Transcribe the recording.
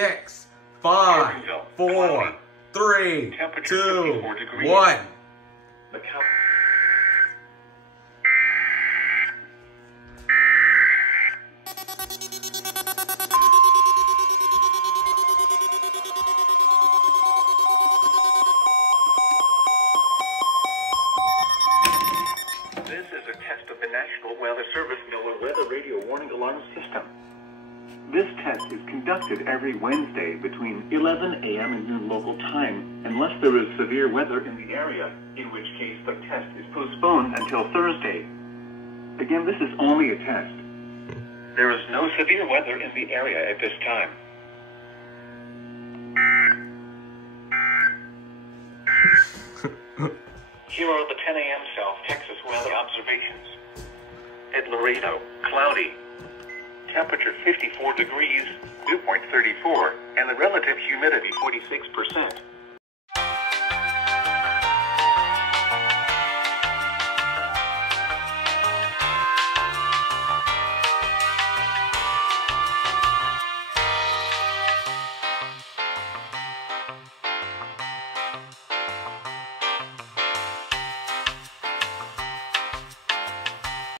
6, 5, 4, 3, 2, 1. This is a test of the National Weather Service NOAA Weather Radio Warning Alarm System. This test is conducted every Wednesday between 11 a.m. and noon local time, unless there is severe weather in the area, in which case the test is postponed until Thursday. Again, this is only a test. There is no severe weather in the area at this time. Here are the 10 a.m. South Texas weather observations. At Laredo, cloudy. Temperature 54 degrees, dew point 34, and the relative humidity 46%.